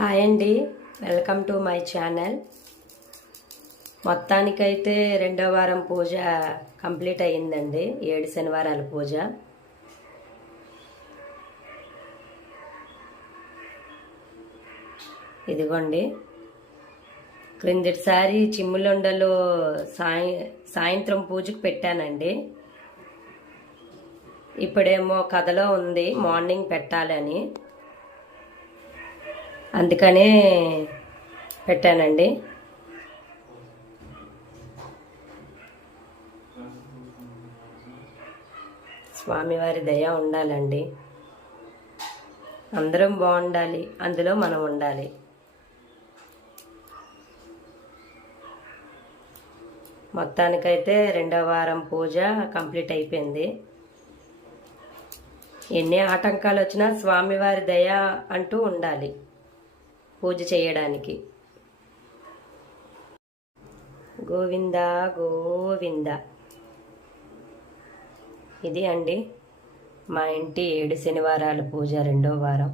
Hi అండి, welcome to my channel. మొత్తానికైతే రెండో వారం పూజ కంప్లీట్ అయ్యిందండి. 7 శనివారాల పూజ. ఇదిగోండి, క్రిందటిసారి చిమ్ములొండలో సాయంత్రం పూజకు పెట్టానండి. ఇప్పుడేమో కథలో ఉంది మార్నింగ్ పెట్టాలని, అందుకనే పెట్టానండి. స్వామివారి దయ ఉండాలండి, అందరం బాగుండాలి, అందులో మనం ఉండాలి. మొత్తానికైతే రెండో వారం పూజ కంప్లీట్ అయిపోయింది. ఎన్ని ఆటంకాలు వచ్చినా స్వామివారి దయ అంటూ ఉండాలి పూజ చేయడానికి. గోవింద గోవింద. ఇది అండి మా ఇంటి 7 శనివారాల పూజ రెండో వారం.